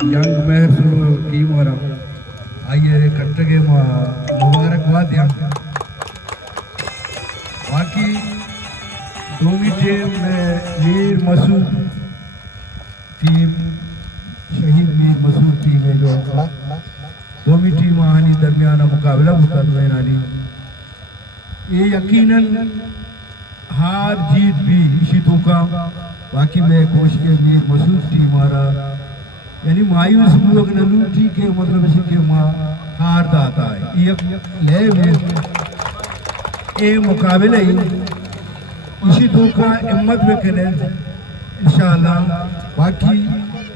young మేయర్సులు team వారు आइए कट्टगे मुबारकबाद यहाँ बाकी दोनों टीम में मीर मसूद टीम शहीद मीर मसूद टीम है जो दोनों टीम आनी दरमियाना मुकाबला होता है नानी ये यकीनन हार जीत भी इसी तो का बाकी मैं कोशिश के मीर मसूद टीम आ रहा यानी मायूस लोग नलूटी के मतलब इसी के माँ हार दाता है ये ले में ये मुकाबले इसी तो का हिम्मत में करें इंशाअल्लाह बाकी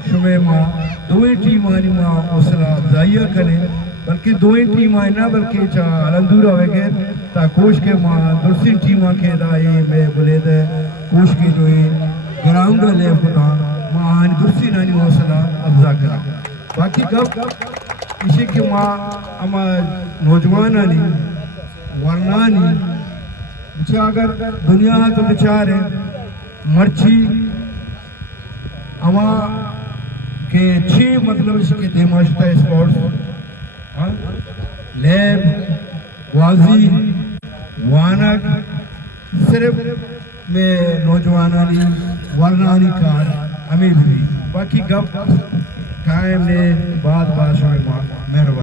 शुमे माँ दोनों टीम आनी माँ हौसला अफजाइया करें बल्कि दोनों टीम आए ना बल्कि अलंदूरा वगैरह ता कोश के माँ दूसरी टीम के दाए में बोले दे कोश के जो है ग्राउंड ले पुरा माँ दूसरी नानी हौसला अफजा करा बाकी कब इसी के माँ हमार नौजवान आनी वरना नहीं अच्छा अगर दुनिया तो विचार है मर्ची हमा के छः मतलब इसके देमाशता स्पोर्ट्स लैब वाजी वानक सिर्फ में नौजवानानी वरनानी कार हमें भी बाकी गप कायम ने बात बात में मेहरबान